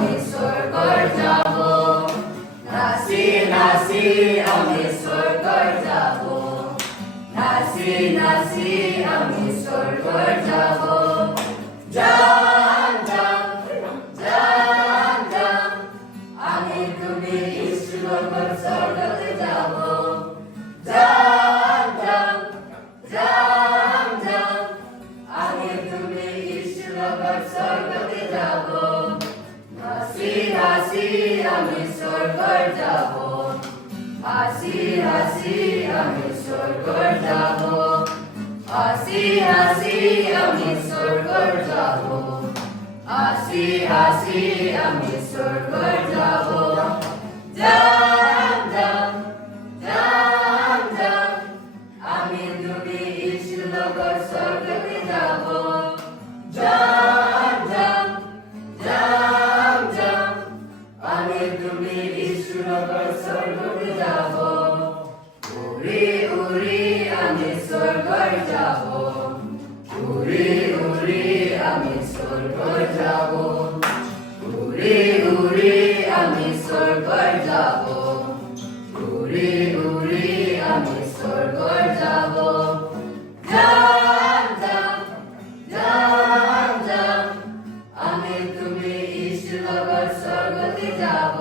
আমি স্বর্গর যাব, নাচি নাচি আমি স্বর্গর যাব, নাচি নাচি আমি স্বর্গর যাব। যান যান যান যান, আমি তুমি ঈশ্বর স্বর্গতে যাব। যান যান যান যান, আমি তুমি ঈশ্বর স্বর্গতে যাব। হাসি হাসি আমি স্বর্গর যাব, হাসি হাসি আমি স্বর্গর যাব, হাসি হাসি আমি স্বর্গর যাব, হাসি হাসি আমি স্বর্গর যাব। যান যান যান যান, আমি তুমি ঈশ্বর স্বর্গতে যাব। যান যান যান যান, আমি তুমি ঈশ্বর স্বর্গতে যাব। উড়ি উড়ি আমি স্বর্গর যাব, উড়ি উড়ি আমি স্বর্গর যাব, উড়ি উড়ি আমি স্বর্গর যাব, উড়ি উড়ি আমি স্বর্গর যাব। যান যান যান যান, আমি তুমি ঈশ্বর স্বর্গতে যাব।